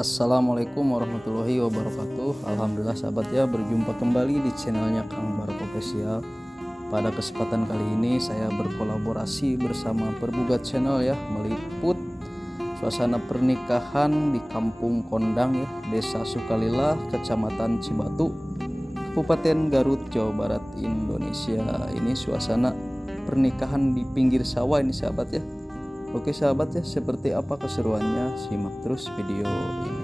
Assalamualaikum warahmatullahi wabarakatuh. Alhamdulillah sahabat ya, berjumpa kembali di channelnya Kang Barok Official. Pada kesempatan kali ini saya berkolaborasi bersama Perbugat Channel ya, meliput suasana pernikahan di Kampung Kondang ya, Desa Sukalila, Kecamatan Cibatu, Kabupaten Garut, Jawa Barat, Indonesia. Ini suasana pernikahan di pinggir sawah ini sahabat ya. Oke sahabat ya, seperti apa keseruannya? Simak terus video ini.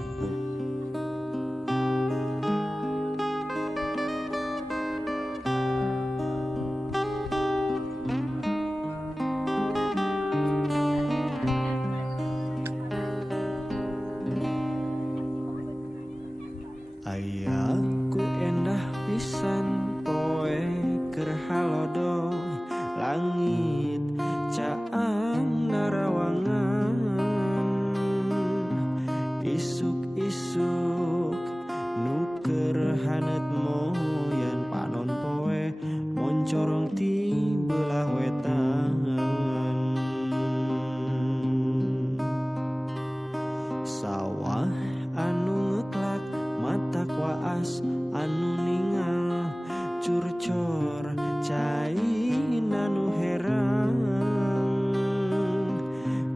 Ayaku endah pisan poe keur halodo langit caang narawangan isuk-isuk nuker hanet moyan panon poe moncorong ti belah wetan sawah anu ngeklak mata waas anu ningal curcor cai anu herang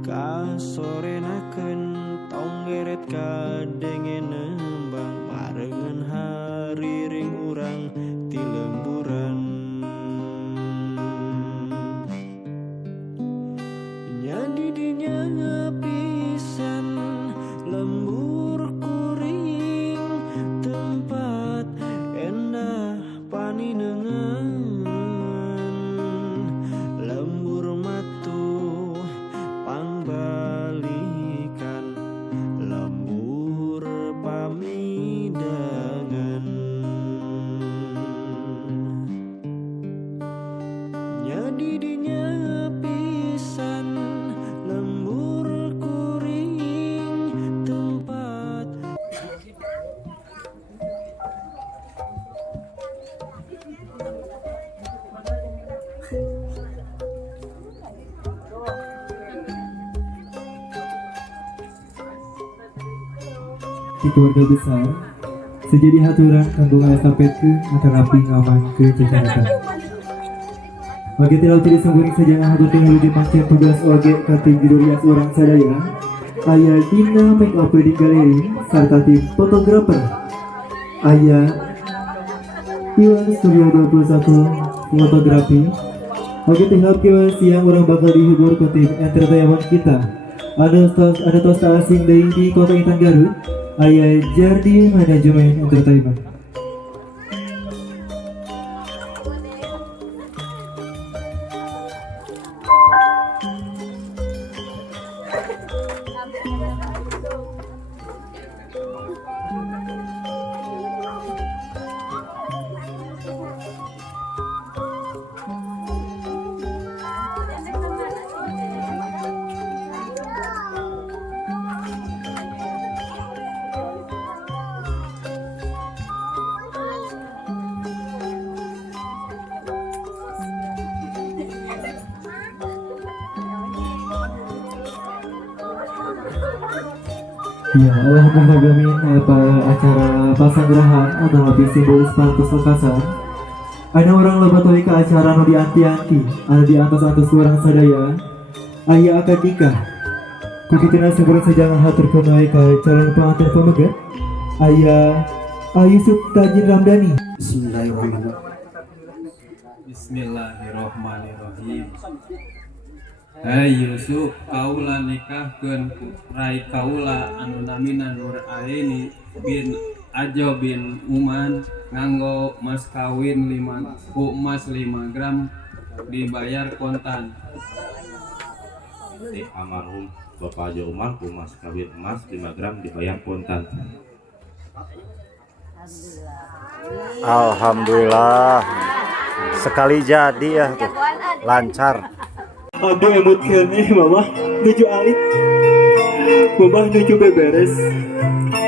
kasorenakeun tonggeret kadengen nembang parengan hariring urang ti lemburan nyadi dinya pisan lembur kuring tempat endah paninengan lembur matuh pangbalikan lembur pamidangan nyadi dinya pisan lembur kuring tempat di keluarga besar sejadi haturan kanggo ngastapetkeun akan api ngaman ke cacarita. Bagi tilau tiri sembunyi saja hatur tinggal di pangcian tugas oge kategori orang sadaya aya dina make up wedding galeri serta tim fotografer aya Iwan Studio 21 fotografi. Oke tinggal kieu siang orang bakal dihibur ke tim entertainment kita. Ada tos asing dari di kota Intan Garut aya Jardi Manajemen Entertainment. Ya, Allah menghagamin acara pasanggrahan atau lebih simbolis pantus lekasan. Ada orang loba teuing ke acara nu dianti-anti, anu diantos-antos urang sadaya. Aya akad nikah. Kukitina sakuring sajangan haturkeun wae ka calon pengantin pamegat. Aya Yusuf Tajin Ramdhani. Bismillahirrohmanirrohim. Hai Yusuf, kaula nikahkeun rai kaula anu namina Nur Aini bin Ajo bin Uman nganggo mas kawin 5 gram dibayar kontan. Almarhum Bapak Ajo Umar mas kawin emas 5 gram dibayar kontan. Alhamdulillah sekali jadi ya tuh lancar. Abdi emut kene mama nuju alik. Mama nuju beberes.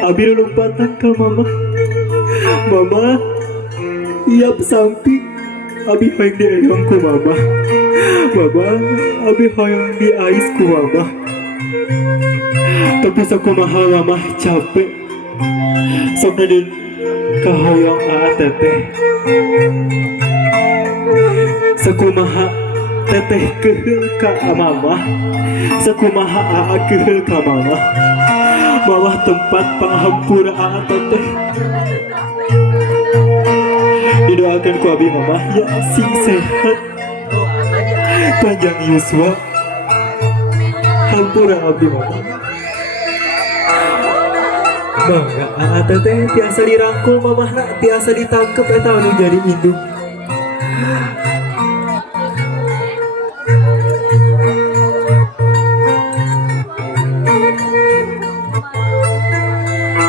Abi lompatan ka mama. Mama iap samping. Abi hoyong dieyong ku mama. Mama abi hoyong di ais ku mama. Tapi sakumaha mamah capek sok nadin kahoyong teteh. Sakumaha teteh keheul ka mamah, sakumaha aa keheul ka mamah. Mamah tempat panghampura teteh. Didoakan ku abi mamah ya sing sehat, panjang yuswa, hampura abi mamah. Bangga teteh tiasa dirangkul mamahna, tiasa ditangkep eta anu jadi induk.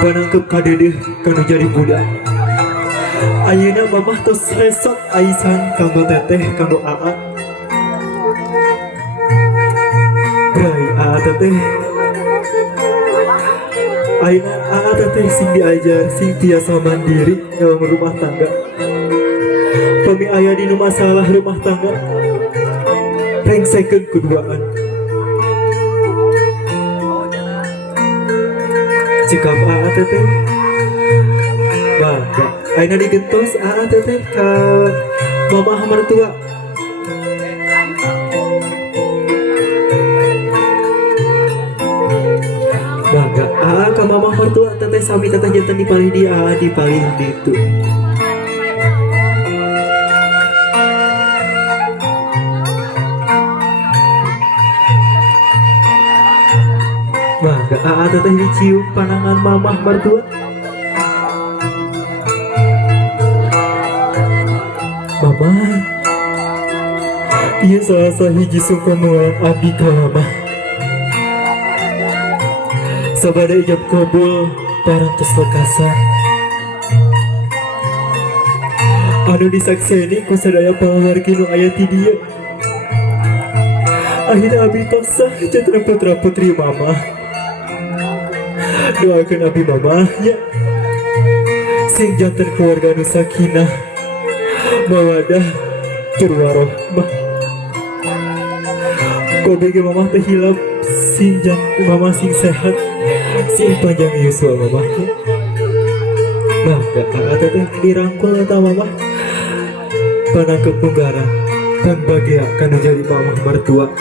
Panangkep kadedeh kanu jadi budak. Ayeuna mamah tos resok aisan kanggo teteh kanggo aa. Brai aa teteh. Ayeuna aa teteh sing diajar sing tiasa mandiri dalam rumah tangga. Pami aya dinu masalah rumah tangga, rengsekeun kuduaan. Cikap aa teteh bangga ayeuna digentos aa teteh ka mamah mertua. Bangga aa ka mamah mertua teteh sami teteh janten dipalih di aa dipalih ditu. Bangga aa teteh dicium panangan mamah mertua. Mama, ieu salah hiji sungkeman abdi ka mamah. Sabada ijab kabul parantos lekasan. Anu disakseni ku sadaya pawargi nu aya ti dieu. Akhirna abdi tosah janten putra putri mamah. Doakeun abdi mamah ya, sing janten keluarga nu sakinah, mawadah, warahmah. Kobege mamah teh hilap sing janten mamah sing sehat, sing panjang yuswa mamah. Bangga aa teh dirangkul eta mamah. Panangkep munggara dan bahagia kanu jadi mamah mertua.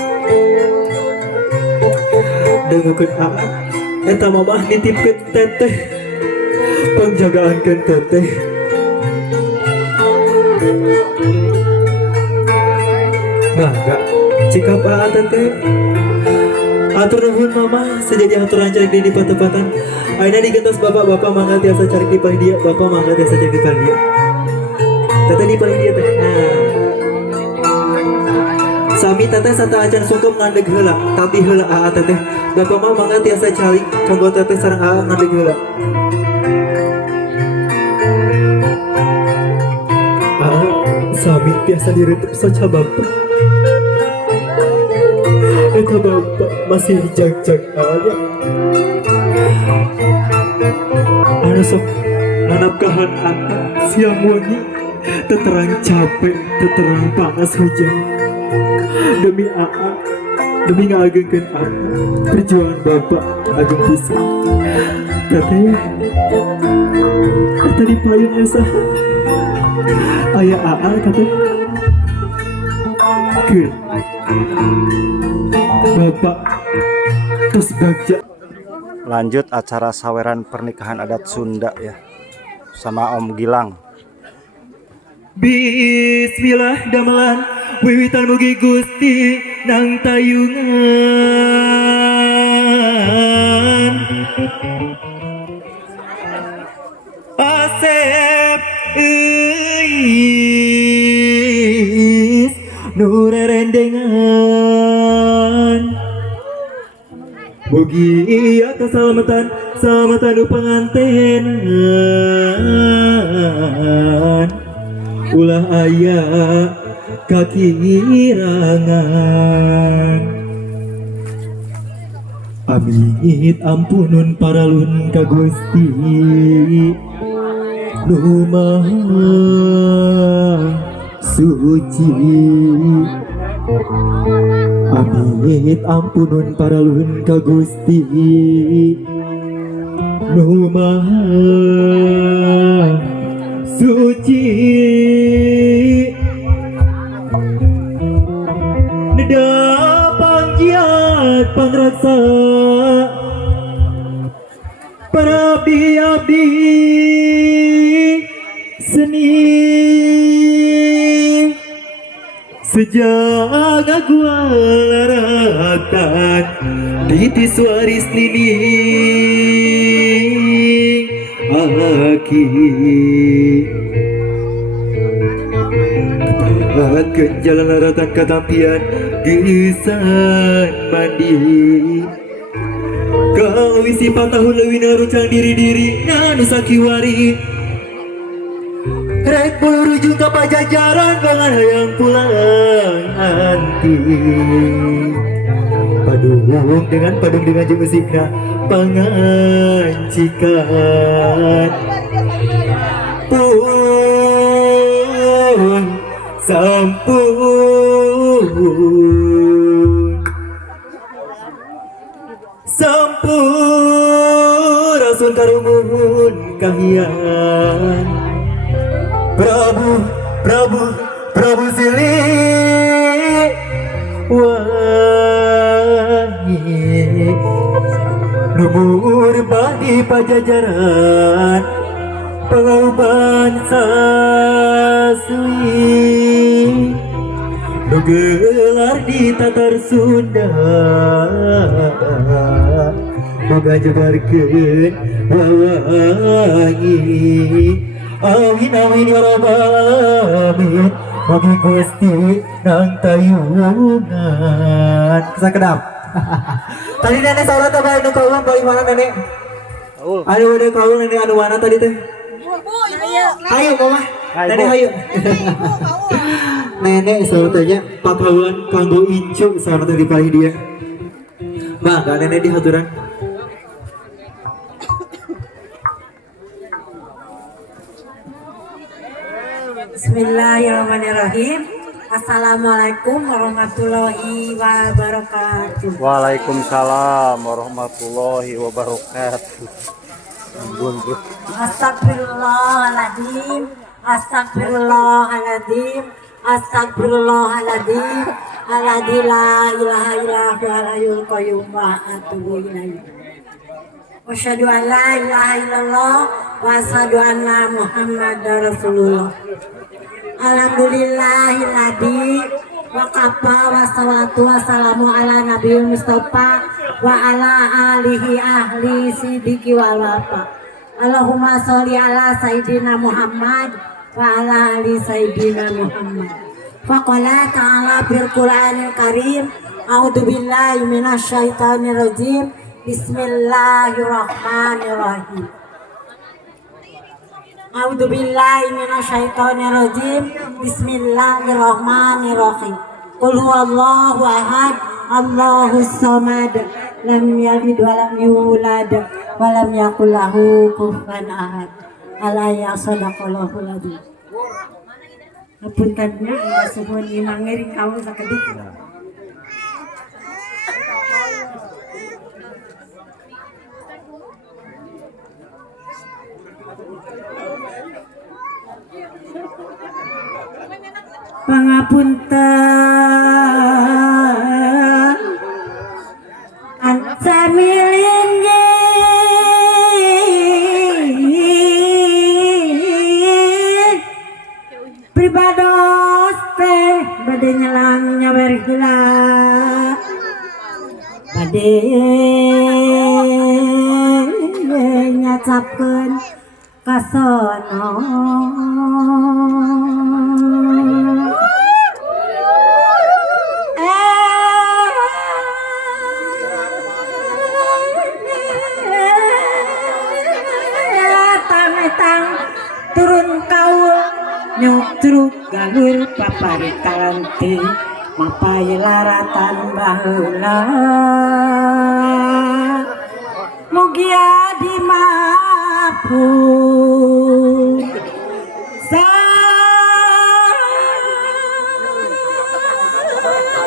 Dengukeun aa eta mamah nitipkeun teteh, panjagaankeun teteh. Bangga cikap aa teteh. Atur nuhun mamah sejadi aturan cari di patepatan. Ayeuna digentos bapak-bapak mangga tiasa cari di palih dia, bapak mangga tiasa cari di palih dia. Teteh di palih dia teh. Nah. Sami teteh santa acan sungkem ngandeg heula, tapi heula aa teteh. Bapak mah mangga tiasa calik kanggo teteh sareng aa ngandeg heula. Aa sami tiasa diretep saca bapak. Eta bapak masih jag-jag aya. Anu sok nanapkahan anak siang wengi, teterang capek, teterang panas hujan. Demi aa, demi ngagengkeun aa, perjuangan bapak agung pisan. Teteh, eta di payung saha? Aya aa teteh. Keun. Bapak tos bagja. Lanjut acara saweran pernikahan adat Sunda ya sama Om Gilang. Bismillah damelan wiwitan mugi Gusti nang tayungan. Asep eis nu rerendengan. Mugi iya keselamatan nu pangantenan. Ulah aya kakirangan. Amit ampunun paralun ka Gusti nu maha suci. Amit Amit ampunun paralun ka Gusti Nu Maha Suci Neda panggiat pangraksa para abdi seni sejaga gua laratan titis waris nining aki ketatkan jalan laratan katampian gisan mandi kau isi patahun leuwih narucang diri-diri nanu sakiwari rek berujung ke pajajaran bangan hayang pulang anti padung dengan jeung musikna pangancikan pun sampun rasul karumuhun kahian Prabu Silih Wangi Numur di pajajaran Pengauban sasui Nugelar di Tatar Sunda Moga jebarkeun wawangi Amin amin ya rabbal alamin Bagi Gusti nang tayungan Sakedap Tadi nenek saulat apa anu kaulun balik mana nenek? Aduh udah kaulun nenek anu mana tadi teh? Ayo mama Nenek ayo Nenek saulat aja pakawan kanggo incu saulat tadi paling dia Bangga nenek di haturan Bismillahirrahmanirrahim. Assalamualaikum warahmatullahi wabarakatuh. Waalaikumsalam warahmatullahi wabarakatuh. Ampun, Bro. Astagfirullahaladzim. Astagfirullahaladzim. Astagfirullahaladzim. Alladzi la ilaha illa huwal hayyul qayyum wa atubu ilaih. Asyhadu an la ilaha illallah wa asyhadu anna Muhammadar Rasulullah. Alhamdulillahilladzi wa kafa wa salatu wa salamu ala nabiyil mustafa wa ala alihi ahli sidiki wal wafa. Allahumma sholli ala sayyidina Muhammad wa ala ali sayyidina Muhammad. Faqala ta'ala fil Qur'anil Karim, a'udzu billahi minasy syaithanir rajim. Bismillahirrahmanirrahim. A'udzu billahi minasyaitonir rajim. Bismillahirrahmanirrahim. Qul huwallahu ahad, Allahus samad, lam yalid wa lam yulad wa lam yakul lahu kufuwan ahad. Alaya sadaqallahul adzim. Hapuntenna aya suhun imang ngeuring kaul sakedik. Pangapunten ansamilin pribados teh bade nyelang nyawer heula bade nyacapkeun kasono turun kaul nyutruk galur papari kalanti mapai laratan baheula mugia di maafun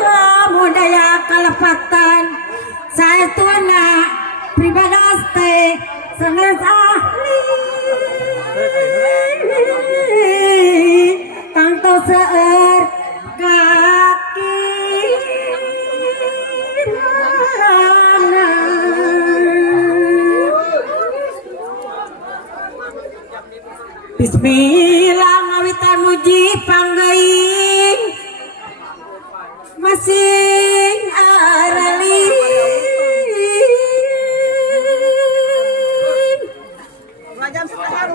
samudaya kalap Mas ahli kang tos seueur kaki Bismillah ngawitan muji panggeing masing aralin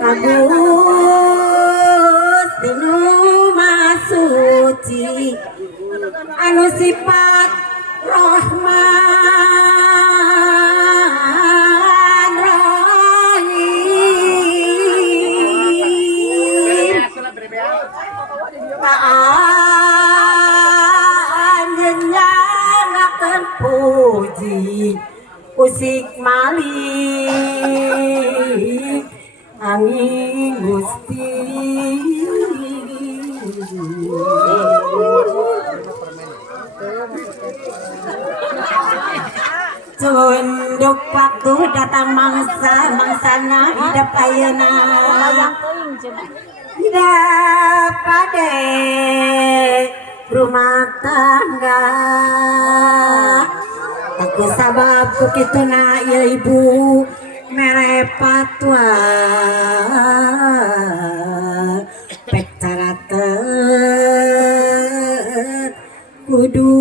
Agus dinu masuci anu sifat Rahman Rahim Anjeunna ngakeun puji usik malik angin Gusti Tunduk waktu datang mangsana hidup ayeuna hidup pade rumah tangga aku sabab kukituna ya ibu mere patwa pek caratet kudu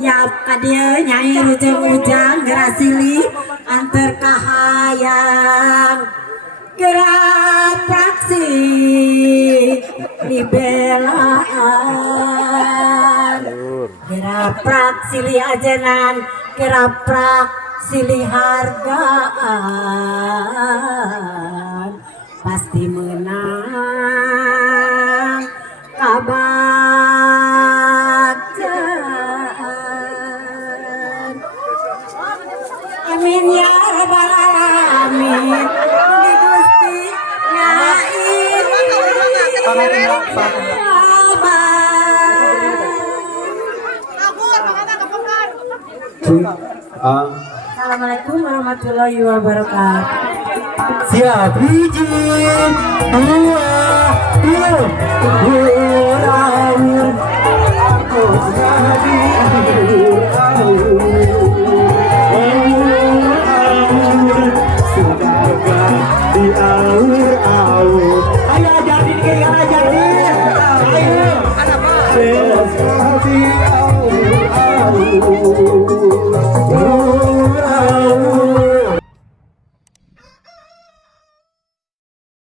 yap kadia nyai ujang-ujang gerasili antar kahayang gerak praksi libelaan gerak praksi li ajenan gerak praksi li hargaan pasti menang kabagjan amin ya rabbal alamin Mugi Gusti nyai Assalamualaikum warahmatullahi wabarakatuh. Siap, hiji, dua, tiga,